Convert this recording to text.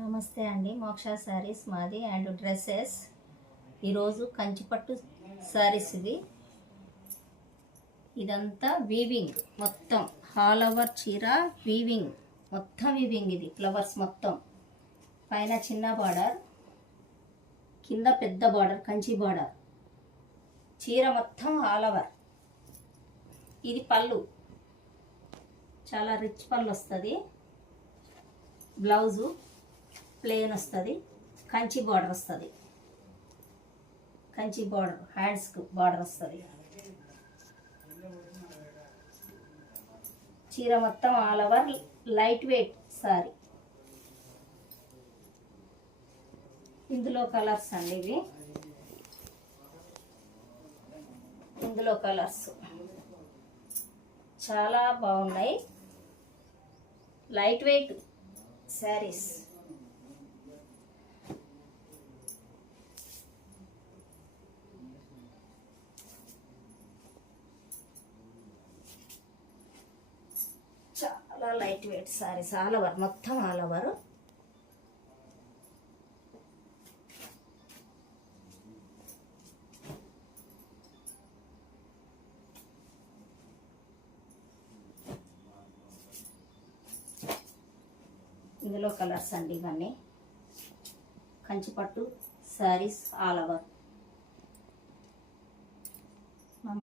నమస్తే అండి, మోక్ష శారీస్ మాది అండ్ డ్రెస్సెస్. ఈరోజు కంచిపట్టు శారీస్ ఇదంతా వీవింగ్, మొత్తం ఆల్ ఓవర్ చీర వీవింగ్, మొత్తం వీవింగ్. ఇది ఫ్లవర్స్ మొత్తం, పైన చిన్న బార్డర్, కింద పెద్ద బార్డర్, కంచి బార్డర్. చీర మొత్తం ఆల్ ఓవర్. ఇది పళ్ళు, చాలా రిచ్ పళ్ళు వస్తుంది. బ్లౌజు ప్లెయిన్ వస్తుంది, కంచి బార్డర్ వస్తుంది. కంచి బార్డర్ హ్యాండ్స్కు బార్డర్ వస్తుంది. చీర మొత్తం all over light weight sari. ఇందులో కలర్స్ అండి ఇవి. ఇందులో కలర్స్ చాలా బాగున్నాయి. Light weight saris. చాలా light weight saris, all over, మొత్తం ఆల్ ఓవర్. ఇందులో కలర్స్ అండి ఇవన్నీ. Kanchipattu saris all over.